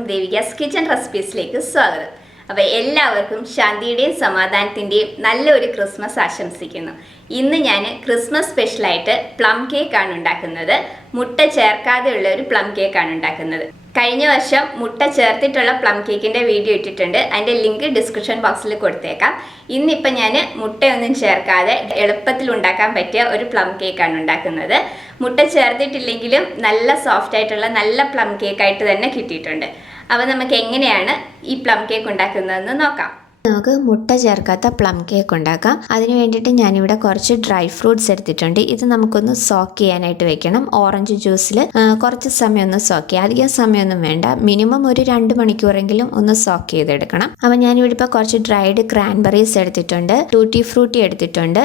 എല്ലാവർക്കും ദേവികാസ് കിച്ചൺ റെസിപ്പീസിലേക്ക് സ്വാഗതം. അപ്പോൾ എല്ലാവർക്കും ശാന്തിയുടെയും സമാധാനത്തിൻ്റെയും നല്ലൊരു ക്രിസ്മസ് ആശംസിക്കുന്നു. ഇന്ന് ഞാൻ ക്രിസ്മസ് സ്പെഷ്യലായിട്ട് പ്ലം കേക്കാണ് ഉണ്ടാക്കുന്നത്. മുട്ട ചേർക്കാതെയുള്ള ഒരു പ്ലം കേക്കാണ് ഉണ്ടാക്കുന്നത്. കഴിഞ്ഞ വർഷം മുട്ട ചേർത്തിട്ടുള്ള പ്ലം കേക്കിൻ്റെ വീഡിയോ ഇട്ടിട്ടുണ്ട്. അതിൻ്റെ ലിങ്ക് ഡിസ്ക്രിപ്ഷൻ ബോക്സിൽ കൊടുത്തേക്കാം. ഇന്നിപ്പോൾ ഞാൻ മുട്ടയൊന്നും ചേർക്കാതെ എളുപ്പത്തിൽ ഉണ്ടാക്കാൻ പറ്റിയ ഒരു പ്ലം കേക്കാണ് ഉണ്ടാക്കുന്നത്. മുട്ട ചേർത്തിട്ടില്ലെങ്കിലും നല്ല സോഫ്റ്റ് ആയിട്ടുള്ള നല്ല പ്ലം കേക്കായിട്ട് തന്നെ കിട്ടിയിട്ടുണ്ട്. അപ്പോൾ നമുക്ക് എങ്ങനെയാണ് ഈ പ്ലം കേക്ക് ഉണ്ടാക്കുന്നതെന്ന് നോക്കാം. നമുക്ക് മുട്ട ചേർക്കാത്ത പ്ലം കേക്ക് ഉണ്ടാക്കാം. അതിന് വേണ്ടിയിട്ട് ഞാനിവിടെ കുറച്ച് ഡ്രൈ ഫ്രൂട്ട്സ് എടുത്തിട്ടുണ്ട്. ഇത് നമുക്കൊന്ന് സോക്ക് ചെയ്യാനായിട്ട് വെക്കണം. ഓറഞ്ച് ജ്യൂസിൽ കുറച്ച് സമയം ഒന്ന് സോക്ക് ചെയ്യുക. അധികം സമയമൊന്നും വേണ്ട, മിനിമം ഒരു 2 മണിക്കൂറെങ്കിലും ഒന്ന് സോക്ക് ചെയ്തെടുക്കണം. അപ്പം ഞാനിവിടെ ഇപ്പോൾ കുറച്ച് ഡ്രൈഡ് ക്രാൻബെറീസ് എടുത്തിട്ടുണ്ട്, ടൂട്ടി ഫ്രൂട്ടി എടുത്തിട്ടുണ്ട്,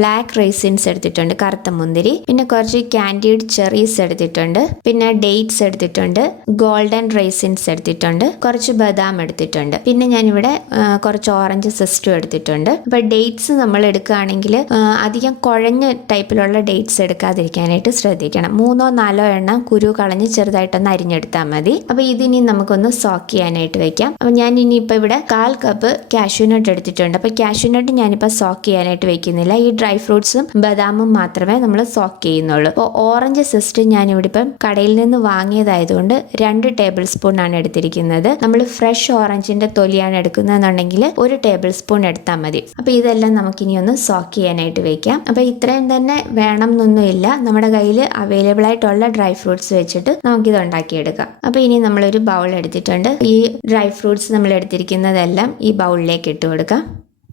ബ്ലാക്ക് റൈസിൻസ് എടുത്തിട്ടുണ്ട്, കറുത്ത മുന്തിരി, പിന്നെ കുറച്ച് കാൻഡീഡ് ചെറീസ് എടുത്തിട്ടുണ്ട്, പിന്നെ ഡേറ്റ്സ് എടുത്തിട്ടുണ്ട്, ഗോൾഡൻ റൈസിൻസ് എടുത്തിട്ടുണ്ട്, കുറച്ച് ബദാം എടുത്തിട്ടുണ്ട്, പിന്നെ ഞാനിവിടെ കുറച്ച് ഓറഞ്ച് സെസ്റ്റും എടുത്തിട്ടുണ്ട്. അപ്പോൾ ഡേറ്റ്സ് നമ്മൾ എടുക്കുകയാണെങ്കിൽ അധികം കുഴഞ്ഞ ടൈപ്പിലുള്ള ഡേറ്റ്സ് എടുക്കാതിരിക്കാനായിട്ട് ശ്രദ്ധിക്കണം. 3-4 എണ്ണം കുരു കളഞ്ഞ് ചെറുതായിട്ടൊന്ന് അരിഞ്ഞെടുത്താൽ മതി. അപ്പോൾ ഇതിനി നമുക്കൊന്ന് സോക്ക് ചെയ്യാനായിട്ട് വെക്കാം. അപ്പോൾ ഞാൻ ഇനിയിപ്പോൾ ഇവിടെ 1/4 കപ്പ് കാഷ്യൂനട്ട് എടുത്തിട്ടുണ്ട്. അപ്പോൾ കാഷ്യൂനട്ട് ഞാനിപ്പോൾ സോക്ക് ചെയ്യാനായിട്ട് വെക്കുന്നില്ല. ഈ ഡ്രൈ ഫ്രൂട്ട്സും ബദാമും മാത്രമേ നമ്മൾ സോക്ക് ചെയ്യുന്നുള്ളൂ. അപ്പോൾ ഓറഞ്ച് സെസ്റ്റ് ഞാനിവിടെ ഇപ്പം കടയിൽ നിന്ന് വാങ്ങിയതായതുകൊണ്ട് 2 ടേബിൾ സ്പൂൺ ആണ് എടുത്തിരിക്കുന്നത്. നമ്മൾ ഫ്രഷ് ഓറഞ്ചിൻ്റെ തൊലിയാണ് എടുക്കുന്നതെന്നുണ്ടെങ്കിൽ 1 ടേബിൾ സ്പൂൺ എടുത്താൽ മതി. അപ്പോൾ ഇതെല്ലാം നമുക്കിനി ഒന്ന് സോക്ക് ചെയ്യാനായിട്ട് വെക്കാം. അപ്പോൾ ഇത്രയും തന്നെ വേണം എന്നൊന്നുമില്ല. നമ്മുടെ കയ്യിൽ അവൈലബിൾ ആയിട്ടുള്ള ഡ്രൈ ഫ്രൂട്ട്സ് വെച്ചിട്ട് നമുക്കിത് ഉണ്ടാക്കിയെടുക്കാം. അപ്പോൾ ഇനി നമ്മളൊരു ബൗൾ എടുത്തിട്ടുണ്ട്. ഈ ഡ്രൈ ഫ്രൂട്ട്സ് നമ്മൾ എടുത്തിരിക്കുന്നതെല്ലാം ഈ ബൗളിലേക്ക് ഇട്ട് കൊടുക്കാം.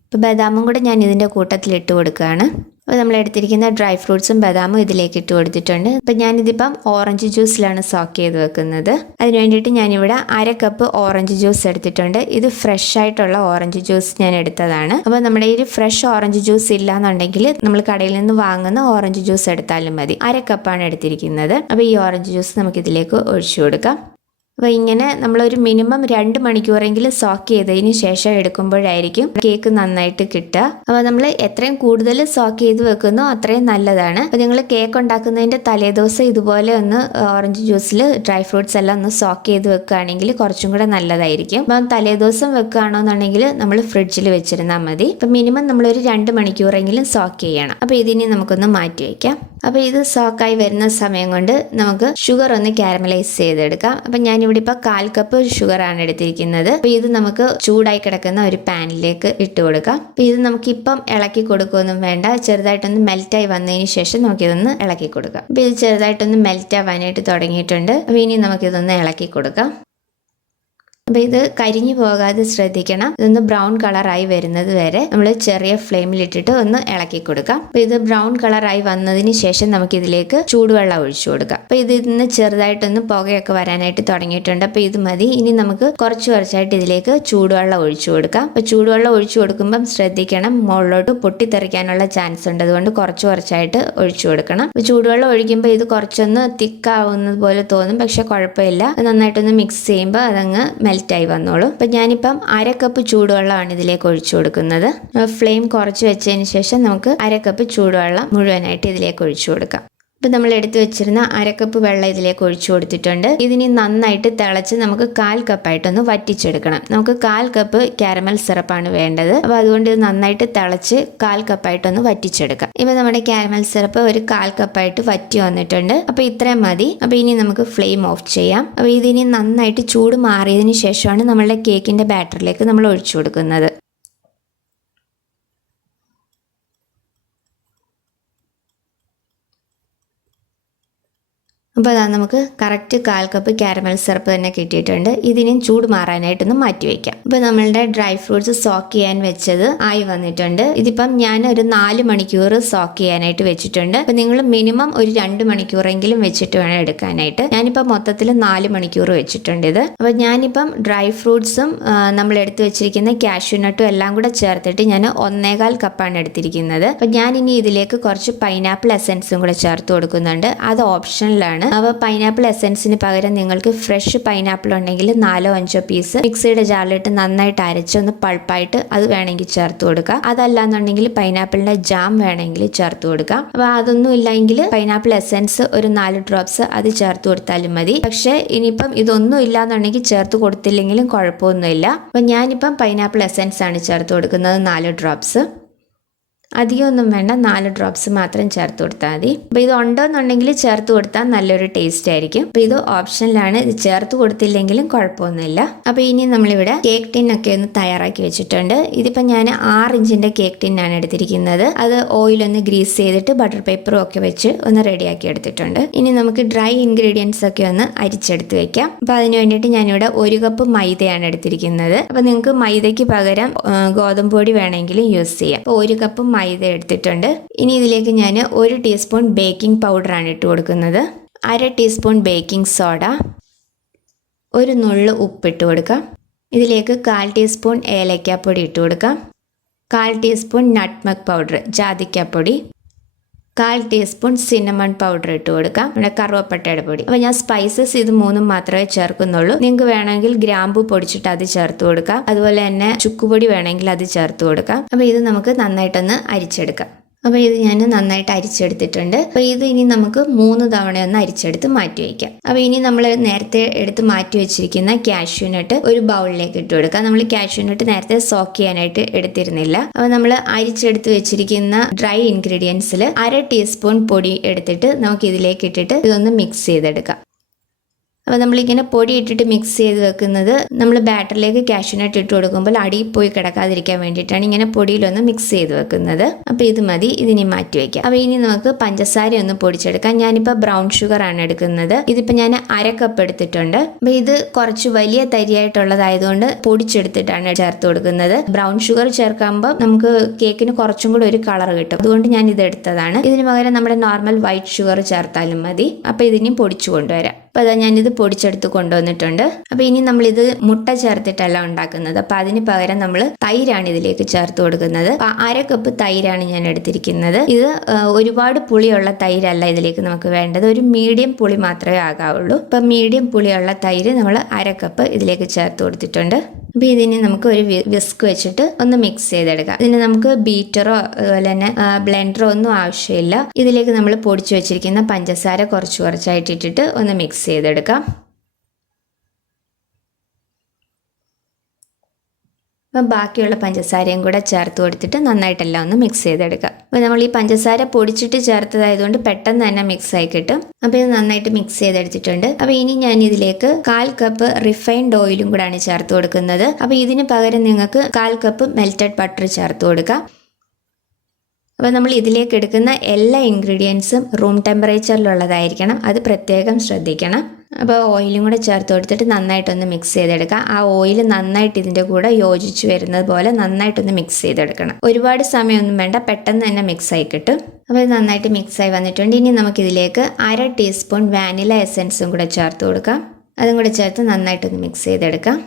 അപ്പോൾ ബദാമും കൂടെ ഞാൻ ഇതിൻ്റെ കൂട്ടത്തിൽ ഇട്ട് കൊടുക്കുകയാണ്. അപ്പോൾ നമ്മൾ എടുത്തിരിക്കുന്ന ഡ്രൈ ഫ്രൂട്ട്സും ബദാമും ഇതിലേക്ക് ഇട്ട് കൊടുത്തിട്ടുണ്ട്. അപ്പം ഞാനിതിപ്പം ഓറഞ്ച് ജ്യൂസിലാണ് സോക്ക് ചെയ്ത് വെക്കുന്നത്. അതിന് വേണ്ടിയിട്ട് ഞാനിവിടെ 1/2 കപ്പ് ഓറഞ്ച് ജ്യൂസ് എടുത്തിട്ടുണ്ട്. ഇത് ഫ്രഷ് ആയിട്ടുള്ള ഓറഞ്ച് ജ്യൂസ് ഞാൻ എടുത്തതാണ്. അപ്പോൾ നമ്മുടെ ഈ ഫ്രഷ് ഓറഞ്ച് ജ്യൂസ് ഇല്ല എന്നുണ്ടെങ്കിൽ നമ്മൾ കടയിൽ നിന്ന് വാങ്ങുന്ന ഓറഞ്ച് ജ്യൂസ് എടുത്താലും മതി. 1/2 കപ്പാണ് എടുത്തിരിക്കുന്നത്. അപ്പോൾ ഈ ഓറഞ്ച് ജ്യൂസ് നമുക്കിതിലേക്ക് ഒഴിച്ചു കൊടുക്കാം. അപ്പോൾ ഇങ്ങനെ നമ്മളൊരു മിനിമം 2 മണിക്കൂറെങ്കിലും സോക്ക് ചെയ്തതിന് ശേഷം എടുക്കുമ്പോഴായിരിക്കും കേക്ക് നന്നായിട്ട് കിട്ടുക. അപ്പോൾ നമ്മൾ എത്രയും കൂടുതൽ സോക്ക് ചെയ്ത് വെക്കുന്നോ അത്രയും നല്ലതാണ്. അപ്പോൾ നിങ്ങൾ കേക്ക് ഉണ്ടാക്കുന്നതിൻ്റെ തലേദിവസം ഇതുപോലെ ഒന്ന് ഓറഞ്ച് ജ്യൂസിൽ ഡ്രൈ ഫ്രൂട്ട്സ് എല്ലാം ഒന്ന് സോക്ക് ചെയ്ത് വെക്കുകയാണെങ്കിൽ കുറച്ചും കൂടെ നല്ലതായിരിക്കും. അപ്പം തലേദിവസം വെക്കുകയാണെന്നുണ്ടെങ്കിൽ നമ്മൾ ഫ്രിഡ്ജിൽ വെച്ചിരുന്നാൽ മതി. അപ്പം മിനിമം നമ്മളൊരു 2 മണിക്കൂറെങ്കിലും സോക്ക് ചെയ്യണം. അപ്പോൾ ഇതിനെ നമുക്കൊന്ന് മാറ്റി വയ്ക്കാം. അപ്പോൾ ഇത് സോക്കായി വരുന്ന സമയം കൊണ്ട് നമുക്ക് ഷുഗർ ഒന്ന് കാരമലൈസ് ചെയ്തെടുക്കാം. അപ്പം ഞാനിവിടെ ഇപ്പോൾ 1/4 കപ്പ് ഷുഗറാണ് എടുത്തിരിക്കുന്നത്. അപ്പോൾ ഇത് നമുക്ക് ചൂടായി കിടക്കുന്ന ഒരു പാനിലേക്ക് ഇട്ട് കൊടുക്കാം. അപ്പോൾ ഇത് നമുക്കിപ്പം ഇളക്കി കൊടുക്കുകയൊന്നും വേണ്ട. ചെറുതായിട്ടൊന്ന് മെൽറ്റായി വന്നതിന് ശേഷം നമുക്കിതൊന്ന് ഇളക്കി കൊടുക്കാം. അപ്പോൾ ഇത് ചെറുതായിട്ടൊന്ന് മെൽറ്റ് ആവാനായിട്ട് തുടങ്ങിയിട്ടുണ്ട്. അപ്പോൾ ഇനി നമുക്കിതൊന്ന് ഇളക്കി കൊടുക്കാം. അപ്പോൾ ഇത് കരിഞ്ഞു പോകാതെ ശ്രദ്ധിക്കണം. ഇതൊന്ന് ബ്രൗൺ കളറായി വരുന്നത് വരെ നമ്മൾ ചെറിയ ഫ്ലെയിമിലിട്ടിട്ട് ഒന്ന് ഇളക്കി കൊടുക്കാം. അപ്പോൾ ഇത് ബ്രൗൺ കളറായി വന്നതിന് ശേഷം നമുക്കിതിലേക്ക് ചൂടുവെള്ളം ഒഴിച്ചു കൊടുക്കാം. അപ്പോൾ ഇതിന്ന് ചെറുതായിട്ടൊന്ന് പുകയൊക്കെ വരാനായിട്ട് തുടങ്ങിയിട്ടുണ്ട്. അപ്പോൾ ഇത് മതി. ഇനി നമുക്ക് കുറച്ചായിട്ട് ഇതിലേക്ക് ചൂടുവെള്ളം ഒഴിച്ചു കൊടുക്കാം. അപ്പോൾ ചൂടുവെള്ളം ഒഴിച്ചു കൊടുക്കുമ്പം ശ്രദ്ധിക്കണം, മുകളിലോട്ട് പൊട്ടിത്തെറിക്കാനുള്ള ചാൻസ് ഉണ്ട്. അതുകൊണ്ട് കുറച്ചായിട്ട് ഒഴിച്ചു കൊടുക്കണം. അപ്പോൾ ചൂടുവെള്ളം ഒഴിക്കുമ്പോൾ ഇത് കുറച്ചൊന്ന് തിക്കാവുന്നത് പോലെ തോന്നും, പക്ഷെ കുഴപ്പമില്ല. നന്നായിട്ടൊന്ന് മിക്സ് ചെയ്യുമ്പോൾ അതങ്ങ് മെൽറ്റായി വന്നോളൂ. അപ്പം ഞാനിപ്പം 1/2 കപ്പ് ചൂടുവെള്ളമാണ് ഇതിലേക്ക് ഒഴിച്ചു കൊടുക്കുന്നത്. ഫ്ലെയിം കുറച്ച് വെച്ചതിന് ശേഷം നമുക്ക് 1/2 കപ്പ് ചൂടുവെള്ളം മുഴുവനായിട്ട് ഇതിലേക്ക് ഒഴിച്ചു കൊടുക്കാം. ഇപ്പം നമ്മൾ എടുത്തു വെച്ചിരുന്ന 1/2 കപ്പ് വെള്ളം ഇതിലേക്ക് ഒഴിച്ചു കൊടുത്തിട്ടുണ്ട്. ഇതിനി നന്നായിട്ട് തിളച്ച് നമുക്ക് 1/4 കപ്പായിട്ടൊന്ന് വറ്റിച്ചെടുക്കണം. നമുക്ക് 1/4 കപ്പ് കാരമൽ സിറപ്പാണ് വേണ്ടത്. അപ്പോൾ അതുകൊണ്ട് ഇത് നന്നായിട്ട് തിളച്ച് 1/4 കപ്പായിട്ടൊന്ന് വറ്റിച്ചെടുക്കാം. ഇപ്പം നമ്മുടെ കാരമൽ സിറപ്പ് ഒരു 1/4 കപ്പായിട്ട് വറ്റി വന്നിട്ടുണ്ട്. അപ്പോൾ ഇത്രയും മതി. അപ്പോൾ ഇനി നമുക്ക് ഫ്ലെയിം ഓഫ് ചെയ്യാം. അപ്പോൾ ഇതിനി നന്നായിട്ട് ചൂട് മാറിയതിന് ശേഷമാണ് നമ്മളുടെ കേക്കിൻ്റെ ബാറ്ററിലേക്ക് നമ്മൾ ഒഴിച്ചു കൊടുക്കുന്നത്. അപ്പോൾ അതാ നമുക്ക് കറക്റ്റ് 1/4 കപ്പ് കാരമൽ സിറപ്പ് തന്നെ കിട്ടിയിട്ടുണ്ട്. ഇതിനും ചൂട് മാറാനായിട്ടൊന്ന് മാറ്റി വയ്ക്കാം. ഇപ്പോൾ നമ്മളുടെ ഡ്രൈ ഫ്രൂട്ട്സ് സോക്ക് ചെയ്യാൻ വെച്ചത് ആയി വന്നിട്ടുണ്ട്. ഇതിപ്പം ഞാൻ ഒരു 4 മണിക്കൂർ സോക്ക് ചെയ്യാനായിട്ട് വെച്ചിട്ടുണ്ട്. അപ്പോൾ നിങ്ങൾ മിനിമം ഒരു 2 മണിക്കൂറെങ്കിലും വെച്ചിട്ട് വേണം എടുക്കാനായിട്ട്. ഞാനിപ്പോൾ മൊത്തത്തിൽ 4 മണിക്കൂർ വെച്ചിട്ടുണ്ട് ഇത്. അപ്പോൾ ഞാനിപ്പം ഡ്രൈ ഫ്രൂട്ട്സും നമ്മൾ എടുത്തു വെച്ചിരിക്കുന്ന കാഷ്യൂനട്ടും എല്ലാം കൂടെ ചേർത്തിട്ട് ഞാൻ 1/4 കപ്പാണ് എടുത്തിരിക്കുന്നത്. അപ്പോൾ ഞാനിനി ഇതിലേക്ക് കുറച്ച് പൈനാപ്പിൾ എസൻസും കൂടെ ചേർത്ത് കൊടുക്കുന്നുണ്ട്. അത് ഓപ്ഷണലാണ്. അപ്പോൾ പൈനാപ്പിൾ എസൻസിന് പകരം നിങ്ങൾക്ക് ഫ്രഷ് പൈനാപ്പിൾ ഉണ്ടെങ്കിൽ 4-5 പീസ് മിക്സിയുടെ ജാറിലിട്ട് നന്നായിട്ട് അരച്ചൊന്ന് പൾപ്പായിട്ട് അത് വേണമെങ്കിൽ ചേർത്ത് കൊടുക്കുക. അതല്ലാന്നുണ്ടെങ്കിൽ പൈനാപ്പിളിന്റെ ജാം വേണമെങ്കിൽ ചേർത്ത് കൊടുക്കാം. അപ്പോൾ അതൊന്നും ഇല്ലെങ്കിൽ പൈനാപ്പിൾ എസൻസ് ഒരു 4 ഡ്രോപ്സ് അത് ചേർത്ത് കൊടുത്താലും മതി. പക്ഷേ ഇനിയിപ്പം ഇതൊന്നും ഇല്ലാന്നുണ്ടെങ്കിൽ ചേർത്ത് കൊടുത്തില്ലെങ്കിലും കുഴപ്പമൊന്നുമില്ല. അപ്പം ഞാനിപ്പം പൈനാപ്പിൾ എസൻസ് ആണ് ചേർത്ത് കൊടുക്കുന്നത് 4 ഡ്രോപ്സ്. അധികമൊന്നും വേണ്ട, 4 ഡ്രോപ്സ് മാത്രം ചേർത്ത് കൊടുത്താൽ മതി. അപ്പോൾ ഇത് ഉണ്ടോയെന്നുണ്ടെങ്കിൽ ചേർത്ത് കൊടുത്താൽ നല്ലൊരു ടേസ്റ്റ് ആയിരിക്കും. അപ്പോൾ ഇത് ഓപ്ഷനിലാണ്, ഇത് ചേർത്ത് കൊടുത്തില്ലെങ്കിലും കുഴപ്പമൊന്നുമില്ല. അപ്പോൾ ഇനി നമ്മളിവിടെ കേക്ക് ടിന്നൊക്കെ ഒന്ന് തയ്യാറാക്കി വെച്ചിട്ടുണ്ട്. ഇതിപ്പോൾ ഞാൻ 6 ഇഞ്ചിൻ്റെ കേക്ക് ടിന്നാണ് എടുത്തിരിക്കുന്നത്. അത് ഓയിലൊന്ന് ഗ്രീസ് ചെയ്തിട്ട് ബട്ടർ പേപ്പറും ഒക്കെ വെച്ച് ഒന്ന് റെഡിയാക്കി എടുത്തിട്ടുണ്ട്. ഇനി നമുക്ക് ഡ്രൈ ഇൻഗ്രീഡിയൻസ് ഒക്കെ ഒന്ന് അരിച്ചെടുത്ത് വെക്കാം. അപ്പോൾ അതിന് വേണ്ടിയിട്ട് ഞാനിവിടെ 1 കപ്പ് മൈദയാണ് എടുത്തിരിക്കുന്നത്. അപ്പോൾ നിങ്ങൾക്ക് മൈദയ്ക്ക് പകരം ഗോതമ്പ് പൊടി വേണമെങ്കിലും യൂസ് ചെയ്യാം. അപ്പോൾ 1 കപ്പ് മൈദ എടുത്തിട്ടുണ്ട്. ഇനി ഇതിലേക്ക് ഞാൻ 1 ടീസ്പൂൺ ബേക്കിംഗ് പൗഡറാണ് ഇട്ട് കൊടുക്കുന്നത്. 1/2 ടീസ്പൂൺ ബേക്കിംഗ് സോഡ, 1 നുള്ള് ഉപ്പിട്ട് കൊടുക്കാം. ഇതിലേക്ക് 1/4 ടീസ്പൂൺ ഏലക്കാപ്പൊടി ഇട്ട് കൊടുക്കാം. 1/4 ടീസ്പൂൺ നട്ട്മഗ് പൗഡർ ജാതിക്കാപ്പൊടി, 1/4 ടീസ്പൂൺ സിന്നമൺ പൗഡർ ഇട്ട് കൊടുക്കാം. ഇവിടെ കറുവപ്പട്ടയുടെ പൊടി. അപ്പോൾ ഞാൻ സ്പൈസസ് ഇത് 3 മാത്രമേ ചേർക്കുന്നുള്ളൂ. നിങ്ങൾക്ക് വേണമെങ്കിൽ ഗ്രാമ്പു പൊടിച്ചിട്ട് അത് ചേർത്ത് കൊടുക്കാം. അതുപോലെ തന്നെ ചുക്കുപൊടി വേണമെങ്കിൽ അത് ചേർത്ത് കൊടുക്കാം. അപ്പോൾ ഇത് നമുക്ക് നന്നായിട്ടൊന്ന് അരിച്ചെടുക്കാം. അപ്പോൾ ഇത് ഞാൻ നന്നായിട്ട് അരിച്ചെടുത്തിട്ടുണ്ട്. അപ്പോൾ ഇത് ഇനി നമുക്ക് 3 തവണയൊന്ന് അരിച്ചെടുത്ത് മാറ്റി വയ്ക്കാം. അപ്പോൾ ഇനി നമ്മൾ നേരത്തെ എടുത്ത് മാറ്റി വെച്ചിരിക്കുന്ന കാഷ്യൂനട്ട് ഒരു ബൗളിലേക്ക് ഇട്ട് കൊടുക്കാം. നമ്മൾ കാഷ്യൂനട്ട് നേരത്തെ സോക്ക് ചെയ്യാനായിട്ട് എടുത്തിരുന്നില്ല. അപ്പോൾ നമ്മൾ അരിച്ചെടുത്ത് വെച്ചിരിക്കുന്ന ഡ്രൈ ഇൻഗ്രീഡിയൻസിൽ 1/2 ടീസ്പൂൺ പൊടി എടുത്തിട്ട് നമുക്ക് ഇതിലേക്ക് ഇട്ടിട്ട് ഇതൊന്ന് മിക്സ് ചെയ്തെടുക്കാം. അപ്പോൾ നമ്മളിങ്ങനെ പൊടി ഇട്ടിട്ട് മിക്സ് ചെയ്ത് വെക്കുന്നത് നമ്മൾ ബാറ്ററിലേക്ക് കാഷ്യൂനട്ട് ഇട്ട് കൊടുക്കുമ്പോൾ അടിയിൽ പോയി കിടക്കാതിരിക്കാൻ വേണ്ടിയിട്ടാണ് ഇങ്ങനെ പൊടിയിലൊന്ന് മിക്സ് ചെയ്ത് വെക്കുന്നത്. അപ്പോൾ ഇത് മതി, ഇതിനി മാറ്റി വയ്ക്കാം. അപ്പോൾ ഇനി നമുക്ക് പഞ്ചസാര ഒന്ന് പൊടിച്ചെടുക്കാം. ഞാനിപ്പോൾ ബ്രൗൺ ഷുഗർ ആണ് എടുക്കുന്നത്. ഇതിപ്പോൾ ഞാൻ 1/2 കപ്പ് എടുത്തിട്ടുണ്ട്. അപ്പോൾ ഇത് കുറച്ച് വലിയ തരിയായിട്ടുള്ളതായതുകൊണ്ട് പൊടിച്ചെടുത്തിട്ടാണ് ചേർത്ത് കൊടുക്കുന്നത്. ബ്രൗൺ ഷുഗർ ചേർക്കുമ്പോൾ നമുക്ക് കേക്കിന് കുറച്ചും കൂടി ഒരു കളർ കിട്ടും. അതുകൊണ്ട് ഞാൻ ഇത് എടുത്തതാണ്. ഇതിന് പകരം നമ്മുടെ നോർമൽ വൈറ്റ് ഷുഗർ ചേർത്താലും മതി. അപ്പോൾ ഇതിനി പൊടിച്ചു കൊണ്ടുവരാം. അപ്പോൾ അതാ ഞാനിത് പൊടിച്ചെടുത്ത് കൊണ്ടുവന്നിട്ടുണ്ട്. അപ്പോൾ ഇനി നമ്മളിത് മുട്ട ചേർത്തിട്ടല്ല ഉണ്ടാക്കുന്നത്. അപ്പോൾ അതിന് പകരം നമ്മൾ തൈരാണ് ഇതിലേക്ക് ചേർത്ത് കൊടുക്കുന്നത്. 1/2 കപ്പ് തൈരാണ് ഞാൻ എടുത്തിരിക്കുന്നത്. ഇത് ഒരുപാട് പുളിയുള്ള തൈരല്ല ഇതിലേക്ക് നമുക്ക് വേണ്ടത്, ഒരു മീഡിയം പുളി മാത്രമേ ആകാവുള്ളൂ. അപ്പം മീഡിയം പുളിയുള്ള തൈര് നമ്മൾ 1/2 കപ്പ് ഇതിലേക്ക് ചേർത്ത് കൊടുത്തിട്ടുണ്ട്. അപ്പോൾ ഇതിന് നമുക്ക് ഒരു വിസ്ക് വെച്ചിട്ട് ഒന്ന് മിക്സ് ചെയ്തെടുക്കാം. ഇതിന് നമുക്ക് ബീറ്ററോ അതുപോലെ തന്നെ ബ്ലെൻഡറോ ഒന്നും ആവശ്യമില്ല. ഇതിലേക്ക് നമ്മൾ പൊടിച്ചു വെച്ചിരിക്കുന്ന പഞ്ചസാര കുറച്ചായിട്ട് ഇട്ടിട്ട് ഒന്ന് മിക്സ് ചെയ്തെടുക്കാം. അപ്പം ബാക്കിയുള്ള പഞ്ചസാരയും കൂടെ ചേർത്ത് കൊടുത്തിട്ട് നന്നായിട്ടെല്ലാം ഒന്ന് മിക്സ് ചെയ്തെടുക്കാം. അപ്പോൾ നമ്മൾ ഈ പഞ്ചസാര പൊടിച്ചിട്ട് ചേർത്തതായതുകൊണ്ട് പെട്ടെന്ന് തന്നെ മിക്സ് ആയി കിട്ടും. അപ്പോൾ ഇത് നന്നായിട്ട് മിക്സ് ചെയ്തെടുത്തിട്ടുണ്ട്. അപ്പോൾ ഇനി ഞാൻ ഇതിലേക്ക് 1/4 കപ്പ് റിഫൈൻഡ് ഓയിലും കൂടാണ് ചേർത്ത് കൊടുക്കുന്നത്. അപ്പോൾ ഇതിന് പകരം നിങ്ങൾക്ക് 1/4 കപ്പ് മെൽറ്റഡ് ബട്ടർ ചേർത്ത് കൊടുക്കാം. അപ്പോൾ നമ്മൾ ഇതിലേക്ക് എടുക്കുന്ന എല്ലാ ഇൻഗ്രീഡിയൻസും റൂം ടെമ്പറേച്ചറിലുള്ളതായിരിക്കണം, അത് പ്രത്യേകം ശ്രദ്ധിക്കണം. അപ്പോൾ ഓയിലും കൂടെ ചേർത്ത് കൊടുത്തിട്ട് നന്നായിട്ടൊന്ന് മിക്സ് ചെയ്തെടുക്കാം. ആ ഓയിൽ നന്നായിട്ട് ഇതിൻ്റെ കൂടെ യോജിച്ച് വരുന്നത് പോലെ നന്നായിട്ടൊന്ന് മിക്സ് ചെയ്തെടുക്കണം. ഒരുപാട് സമയമൊന്നും വേണ്ട, പെട്ടെന്ന് തന്നെ മിക്സ് ആയി കിട്ടും. അപ്പോൾ ഇത് നന്നായിട്ട് മിക്സ് ആയി വന്നിട്ടുണ്ട്. ഇനി നമുക്കിതിലേക്ക് 1/2 ടീസ്പൂൺ വാനില എസൻസും കൂടെ ചേർത്ത് കൊടുക്കാം. അതും കൂടെ ചേർത്ത് നന്നായിട്ടൊന്ന് മിക്സ് ചെയ്തെടുക്കാം.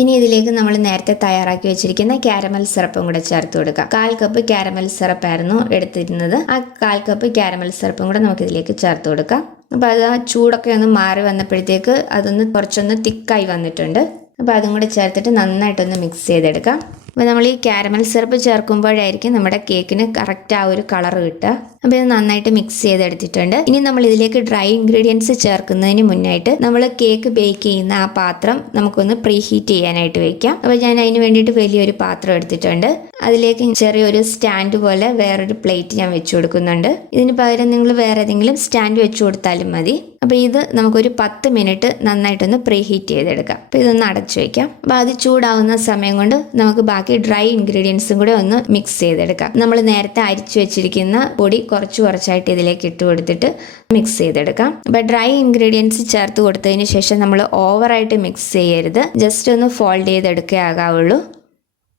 ഇനി ഇതിലേക്ക് നമ്മൾ നേരത്തെ തയ്യാറാക്കി വെച്ചിരിക്കുന്ന കാരമൽ സിറപ്പും കൂടെ ചേർത്ത് കൊടുക്കാം. 1/4 കപ്പ് കാരമൽ സിറപ്പായിരുന്നു എടുത്തിരുന്നത്. ആ 1/4 കപ്പ് കാരമൽ സിറപ്പും കൂടെ നമുക്ക് ഇതിലേക്ക് ചേർത്ത് കൊടുക്കാം. അപ്പോൾ അത് ആ ചൂടൊക്കെ ഒന്ന് മാറി വന്നപ്പോഴത്തേക്ക് അതൊന്ന് കുറച്ചൊന്ന് തിക്കായി വന്നിട്ടുണ്ട്. അപ്പോൾ അതും കൂടെ ചേർത്തിട്ട് നന്നായിട്ടൊന്ന് മിക്സ് ചെയ്തെടുക്കാം. അപ്പോൾ നമ്മൾ ഈ കാരമൽ സിറപ്പ് ചേർക്കുമ്പോഴായിരിക്കും നമ്മുടെ കേക്കിന് കറക്റ്റ് ആ ഒരു കളർ കിട്ടുക. അപ്പോൾ ഇത് നന്നായിട്ട് മിക്സ് ചെയ്തെടുത്തിട്ടുണ്ട്. ഇനി നമ്മൾ ഇതിലേക്ക് ഡ്രൈ ഇൻഗ്രീഡിയൻസ് ചേർക്കുന്നതിന് മുന്നായിട്ട് നമ്മൾ കേക്ക് ബേക്ക് ചെയ്യുന്ന ആ പാത്രം നമുക്കൊന്ന് പ്രീ ഹീറ്റ് ചെയ്യാനായിട്ട് വെക്കാം. അപ്പോൾ ഞാൻ അതിന് വേണ്ടിയിട്ട് വലിയൊരു പാത്രം എടുത്തിട്ടുണ്ട്. അതിലേക്ക് ചെറിയൊരു സ്റ്റാൻഡ് പോലെ വേറൊരു പ്ലേറ്റ് ഞാൻ വെച്ച് കൊടുക്കുന്നുണ്ട്. ഇതിന് പകരം നിങ്ങൾ വേറെ ഏതെങ്കിലും സ്റ്റാൻഡ് വെച്ച് കൊടുത്താലും മതി. അപ്പോൾ ഇത് നമുക്കൊരു 10 മിനിറ്റ് നന്നായിട്ടൊന്ന് പ്രീ ഹീറ്റ് ചെയ്തെടുക്കാം. അപ്പോൾ ഇതൊന്ന് അടച്ചു വയ്ക്കാം. അപ്പോൾ അത് ചൂടാവുന്ന സമയം കൊണ്ട് നമുക്ക് ബാക്കി ഡ്രൈ ഇൻഗ്രീഡിയൻസും കൂടെ ഒന്ന് മിക്സ് ചെയ്തെടുക്കാം. നമ്മൾ നേരത്തെ അരിച്ചു വെച്ചിരിക്കുന്ന പൊടി കുറച്ചായിട്ട് ഇതിലേക്ക് ഇട്ട് കൊടുത്തിട്ട് മിക്സ് ചെയ്തെടുക്കാം. അപ്പോൾ ഡ്രൈ ഇൻഗ്രീഡിയൻസ് ചേർത്ത് കൊടുത്തതിന് ശേഷം നമ്മൾ ഓവറായിട്ട് മിക്സ് ചെയ്യരുത്, ജസ്റ്റ് ഒന്ന് ഫോൾഡ് ചെയ്തെടുക്കേ ആകാവുള്ളൂ.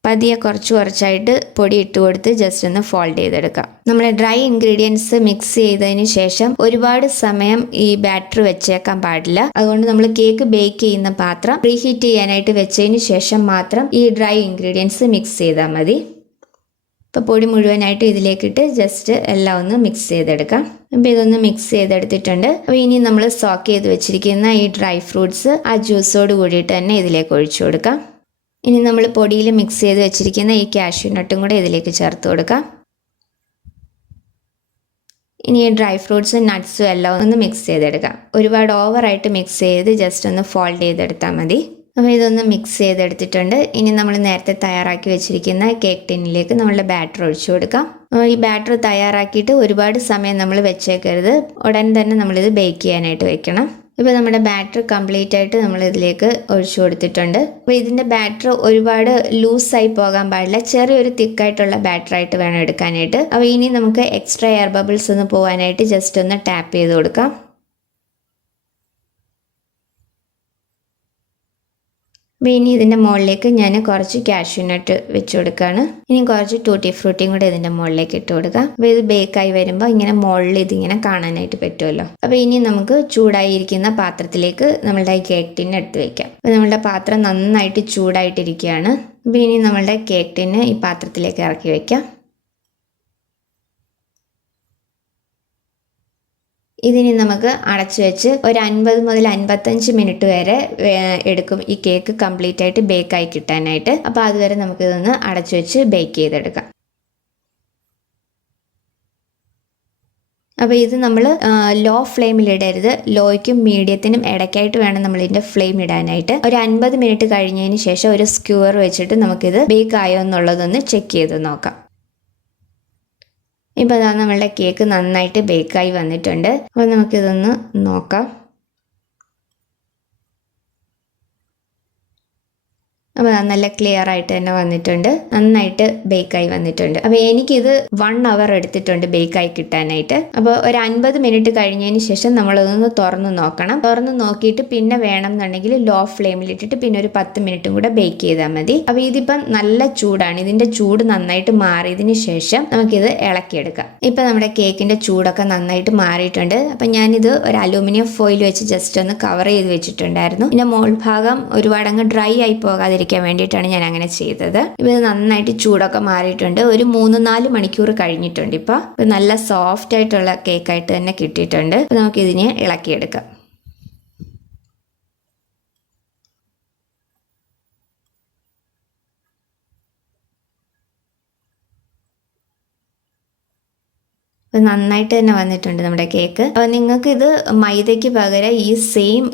പതിയെ കുറച്ചായിട്ട് പൊടി ഇട്ട് കൊടുത്ത് ജസ്റ്റ് ഒന്ന് ഫോൾഡ് ചെയ്തെടുക്കാം. നമ്മൾ ഡ്രൈ ഇൻഗ്രീഡിയൻസ് മിക്സ് ചെയ്തതിന് ശേഷം ഒരുപാട് സമയം ഈ ബാറ്റർ വെച്ചേക്കാൻ പാടില്ല. അതുകൊണ്ട് നമ്മൾ കേക്ക് ബേക്ക് ചെയ്യുന്ന പാത്രം പ്രീ ഹീറ്റ് ചെയ്യാനായിട്ട് വെച്ചതിന് ശേഷം മാത്രം ഈ ഡ്രൈ ഇൻഗ്രീഡിയൻസ് മിക്സ് ചെയ്താൽ മതി. അപ്പോൾ പൊടി മുഴുവനായിട്ട് ഇതിലേക്കിട്ട് ജസ്റ്റ് എല്ലാം ഒന്ന് മിക്സ് ചെയ്തെടുക്കാം. അപ്പോൾ ഇതൊന്ന് മിക്സ് ചെയ്തെടുത്തിട്ടുണ്ട്. അപ്പോൾ ഇനി നമ്മൾ സോക്ക് ചെയ്ത് വെച്ചിരിക്കുന്ന ഈ ഡ്രൈ ഫ്രൂട്ട്സ് ആ ജ്യൂസോട് കൂടിയിട്ട് തന്നെ ഇതിലേക്ക് ഒഴിച്ചു കൊടുക്കാം. ഇനി നമ്മൾ പൊടിയിൽ മിക്സ് ചെയ്ത് വെച്ചിരിക്കുന്ന ഈ കാഷ്യൂ നട്ടും കൂടെ ഇതിലേക്ക് ചേർത്ത് കൊടുക്കാം. ഇനി ഈ ഡ്രൈ ഫ്രൂട്ട്സും നട്ട്സും എല്ലാം ഒന്ന് മിക്സ് ചെയ്തെടുക്കാം. ഒരുപാട് ഓവറായിട്ട് മിക്സ് ചെയ്ത് ജസ്റ്റ് ഒന്ന് ഫോൾഡ് ചെയ്തെടുത്താൽ മതി. അപ്പോൾ ഇതൊന്ന് മിക്സ് ചെയ്തെടുത്തിട്ടുണ്ട്. ഇനി നമ്മൾ നേരത്തെ തയ്യാറാക്കി വെച്ചിരിക്കുന്ന കേക്ക് ടിന്നിലേക്ക് നമ്മളുടെ ബാറ്റർ ഒഴിച്ചു കൊടുക്കാം. ഈ ബാറ്റർ തയ്യാറാക്കിയിട്ട് ഒരുപാട് സമയം നമ്മൾ വെച്ചേക്കരുത്. ഉടൻ തന്നെ നമ്മളിത് ബേക്ക് ചെയ്യാനായിട്ട് വെക്കണം. ഇപ്പോൾ നമ്മുടെ ബാറ്റർ കംപ്ലീറ്റ് ആയിട്ട് നമ്മൾ ഇതിലേക്ക് ഒഴിച്ചു കൊടുത്തിട്ടുണ്ട്. അപ്പോൾ ഇതിൻ്റെ ബാറ്റർ ഒരുപാട് ലൂസായി പോകാൻ പാടില്ല. ചെറിയൊരു തിക്കായിട്ടുള്ള ബാറ്ററായിട്ട് വേണം എടുക്കാനായിട്ട്. അപ്പോൾ ഇനി നമുക്ക് എക്സ്ട്രാ എയർ ബബിൾസ് ഒന്ന് പോകാനായിട്ട് ജസ്റ്റ് ഒന്ന് ടാപ്പ് ചെയ്ത് കൊടുക്കാം. അപ്പോൾ ഇനി ഇതിൻ്റെ മുകളിലേക്ക് ഞാൻ കുറച്ച് കാഷ്യൂ നട്ട് വെച്ച് കൊടുക്കുകയാണ്. ഇനി കുറച്ച് ടൂട്ടി ഫ്രൂട്ടിയും കൂടെ ഇതിൻ്റെ മുകളിലേക്ക് ഇട്ട് കൊടുക്കാം. അപ്പോൾ ഇത് ബേക്കായി വരുമ്പോൾ ഇങ്ങനെ മുകളിൽ ഇതിങ്ങനെ കാണാനായിട്ട് പറ്റുമല്ലോ. അപ്പോൾ ഇനി നമുക്ക് ചൂടായിരിക്കുന്ന പാത്രത്തിലേക്ക് നമ്മളുടെ ഈ കേക്ക് ടിൻ എടുത്ത് വയ്ക്കാം. അപ്പോൾ നമ്മളുടെ പാത്രം നന്നായിട്ട് ചൂടായിട്ടിരിക്കുകയാണ്. അപ്പോൾ ഇനി നമ്മളുടെ കേക്ക് ടിന്ന് ഈ പാത്രത്തിലേക്ക് ഇറക്കി വയ്ക്കാം. ഇതിനി നമുക്ക് അടച്ചു വെച്ച് ഒരു 50 മുതൽ 55 മിനിറ്റ് വരെ എടുക്കും ഈ കേക്ക് കംപ്ലീറ്റ് ആയിട്ട് ബേക്കായി കിട്ടാനായിട്ട്. അപ്പോൾ അതുവരെ നമുക്കിതൊന്ന് അടച്ചു വെച്ച് ബേക്ക് ചെയ്തെടുക്കാം. അപ്പോൾ ഇത് നമ്മൾ ലോ ഫ്ലെയിമിൽ ഇടരുത്. ലോയ്ക്കും മീഡിയത്തിനും ഇടയ്ക്കായിട്ട് വേണം നമ്മൾ ഇതിൻ്റെ ഫ്ലെയിം ഇടാനായിട്ട്. ഒരു 50 മിനിറ്റ് കഴിഞ്ഞതിന് ശേഷം ഒരു സ്ക്യൂർ വെച്ചിട്ട് നമുക്കിത് ബേക്ക് ആയോ എന്നുള്ളതൊന്ന് ചെക്ക് ചെയ്ത് നോക്കാം. ഇപ്പോൾ അതാ നമ്മളുടെ കേക്ക് നന്നായിട്ട് ബേക്കായി വന്നിട്ടുണ്ട്. അപ്പോൾ നമുക്കിതൊന്ന് നോക്കാം. അപ്പോൾ നല്ല ക്ലിയർ ആയിട്ട് തന്നെ വന്നിട്ടുണ്ട്. നന്നായിട്ട് ബേക്കായി വന്നിട്ടുണ്ട്. അപ്പോൾ എനിക്കിത് 1 അവർ എടുത്തിട്ടുണ്ട് ബേക്കായി കിട്ടാനായിട്ട്. അപ്പോൾ ഒരു 50 മിനിറ്റ് കഴിഞ്ഞതിന് ശേഷം നമ്മളതൊന്ന് തുറന്ന് നോക്കണം. തുറന്ന് നോക്കിയിട്ട് പിന്നെ വേണമെന്നുണ്ടെങ്കിൽ ലോ ഫ്ലെയിമിലിട്ടിട്ട് പിന്നെ ഒരു 10 മിനിറ്റും കൂടെ ബേക്ക് ചെയ്താൽ മതി. അപ്പോൾ ഇതിപ്പം നല്ല ചൂടാണ്. ഇതിൻ്റെ ചൂട് നന്നായിട്ട് മാറിയതിന് ശേഷം നമുക്കിത് ഇളക്കിയെടുക്കാം. ഇപ്പം നമ്മുടെ കേക്കിൻ്റെ ചൂടൊക്കെ നന്നായിട്ട് മാറിയിട്ടുണ്ട്. അപ്പം ഞാനിത് ഒരു അലൂമിനിയം ഫോയിൽ വെച്ച് ജസ്റ്റ് ഒന്ന് കവർ ചെയ്ത് വെച്ചിട്ടുണ്ടായിരുന്നു. ഇതിൻ്റെ മോൾ ഭാഗം ഒരുപാടങ്ങ് ഡ്രൈ ആയി പോകാതിരിക്കാൻ വേണ്ടിയിട്ടാണ് ഞാൻ അങ്ങനെ ചെയ്തത്. ഇത് നന്നായിട്ട് ചൂടൊക്കെ മാറിയിട്ടുണ്ട്. ഒരു 3-4 മണിക്കൂർ കഴിഞ്ഞിട്ടുണ്ട്. ഇപ്പോൾ നല്ല സോഫ്റ്റ് ആയിട്ടുള്ള കേക്കായിട്ട് തന്നെ കിട്ടിയിട്ടുണ്ട്. അപ്പോൾ നമുക്കിതിനെ ഇളക്കിയെടുക്കാം. നന്നായിട്ട് തന്നെ വന്നിട്ടുണ്ട് നമ്മുടെ കേക്ക്. അപ്പോൾ നിങ്ങൾക്ക് ഇത് മൈദയ്ക്ക് പകരം ഈ സെയിം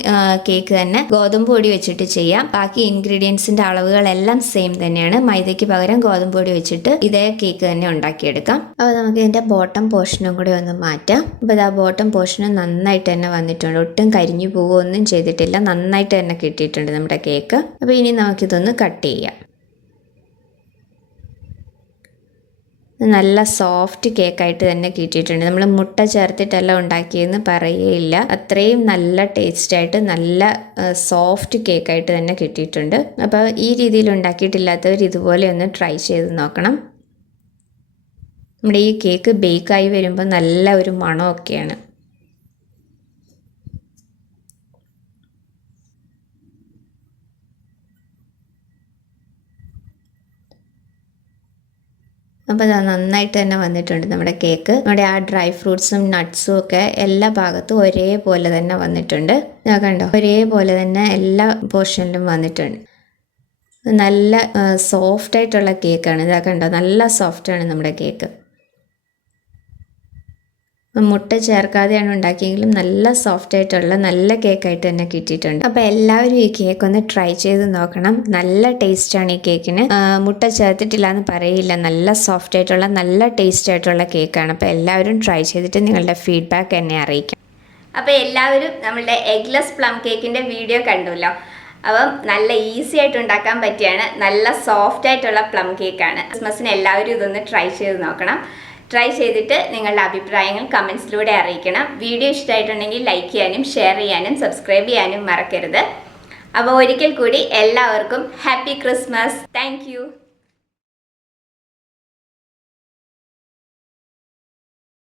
കേക്ക് തന്നെ ഗോതമ്പ് പൊടി വെച്ചിട്ട് ചെയ്യാം. ബാക്കി ഇൻഗ്രീഡിയൻസിൻ്റെ അളവുകളെല്ലാം സെയിം തന്നെയാണ്. മൈദയ്ക്ക് പകരം ഗോതമ്പ് പൊടി വെച്ചിട്ട് ഇതേ കേക്ക് തന്നെ ഉണ്ടാക്കിയെടുക്കാം. അപ്പോൾ നമുക്ക് ഇതിൻ്റെ ബോട്ടം പോർഷനും കൂടി ഒന്ന് മാറ്റാം. അപ്പോൾ ഇത് ആ ബോട്ടം പോർഷനും നന്നായിട്ട് തന്നെ വന്നിട്ടുണ്ട്. ഒട്ടും കരിഞ്ഞു പോവുകയൊന്നും ചെയ്തിട്ടില്ല. നന്നായിട്ട് തന്നെ കിട്ടിയിട്ടുണ്ട് നമ്മുടെ കേക്ക്. അപ്പോൾ ഇനി നമുക്കിതൊന്ന് കട്ട് ചെയ്യാം. നല്ല സോഫ്റ്റ് കേക്കായിട്ട് തന്നെ കിട്ടിയിട്ടുണ്ട്. നമ്മൾ മുട്ട ചേർത്തിട്ടെല്ലാം ഉണ്ടാക്കിയെന്ന് പറയുകയില്ല. അത്രയും നല്ല ടേസ്റ്റായിട്ട് നല്ല സോഫ്റ്റ് കേക്കായിട്ട് തന്നെ കിട്ടിയിട്ടുണ്ട്. അപ്പോൾ ഈ രീതിയിൽ ഉണ്ടാക്കിയിട്ടില്ലാത്തവർ ഇതുപോലെ ഒന്ന് ട്രൈ ചെയ്ത് നോക്കണം. നമ്മുടെ ഈ കേക്ക് ബേക്കായി വരുമ്പോൾ നല്ല ഒരു മണമൊക്കെയാണ്. അപ്പോൾ അത് നന്നായിട്ട് തന്നെ വന്നിട്ടുണ്ട് നമ്മുടെ കേക്ക്. നമ്മുടെ ആ ഡ്രൈ ഫ്രൂട്ട്സും നട്ട്സും ഒക്കെ എല്ലാ ഭാഗത്തും ഒരേപോലെ തന്നെ വന്നിട്ടുണ്ട്. ഞാൻ കണ്ടോ, ഒരേപോലെ തന്നെ എല്ലാ പോർഷനിലും വന്നിട്ടുണ്ട്. നല്ല സോഫ്റ്റ് ആയിട്ടുള്ള കേക്കാണ്. ഇതാ കണ്ടോ, നല്ല സോഫ്റ്റാണ് നമ്മുടെ കേക്ക്. മുട്ട ചേർക്കാതെയാണ് ഉണ്ടാക്കിയെങ്കിലും നല്ല സോഫ്റ്റ് ആയിട്ടുള്ള നല്ല കേക്കായിട്ട് തന്നെ കിട്ടിയിട്ടുണ്ട്. അപ്പോൾ എല്ലാവരും ഈ കേക്ക് ഒന്ന് ട്രൈ ചെയ്ത് നോക്കണം. നല്ല ടേസ്റ്റാണ് ഈ കേക്കിന്. മുട്ട ചേർത്തിട്ടില്ല എന്ന് പറയില്ല. നല്ല സോഫ്റ്റ് ആയിട്ടുള്ള നല്ല ടേസ്റ്റ് ആയിട്ടുള്ള കേക്കാണ്. അപ്പോൾ എല്ലാവരും ട്രൈ ചെയ്തിട്ട് നിങ്ങളുടെ ഫീഡ്ബാക്ക് എന്നെ അറിയിക്കാം. അപ്പോൾ എല്ലാവരും നമ്മളുടെ എഗ്ലെസ് പ്ലം കേക്കിൻ്റെ വീഡിയോ കണ്ടുല്ലോ. അപ്പം നല്ല ഈസി ആയിട്ട് ഉണ്ടാക്കാൻ പറ്റിയാണ്. നല്ല സോഫ്റ്റ് ആയിട്ടുള്ള പ്ലം കേക്കാണ്. ക്രിസ്മസിന് എല്ലാവരും ഇതൊന്ന് ട്രൈ ചെയ്ത് നോക്കണം. ട്രൈ ചെയ്തിട്ട് നിങ്ങളുടെ അഭിപ്രായങ്ങൾ കമൻസിലൂടെ അറിയിക്കണം. വീഡിയോ ഇഷ്ടമായിട്ടുണ്ടെങ്കിൽ ലൈക്ക് ചെയ്യാനും ഷെയർ ചെയ്യാനും സബ്സ്ക്രൈബ് ചെയ്യാനും മറക്കരുത്. അപ്പോൾ ഒരിക്കൽ കൂടി എല്ലാവർക്കും ഹാപ്പി ക്രിസ്മസ്. താങ്ക്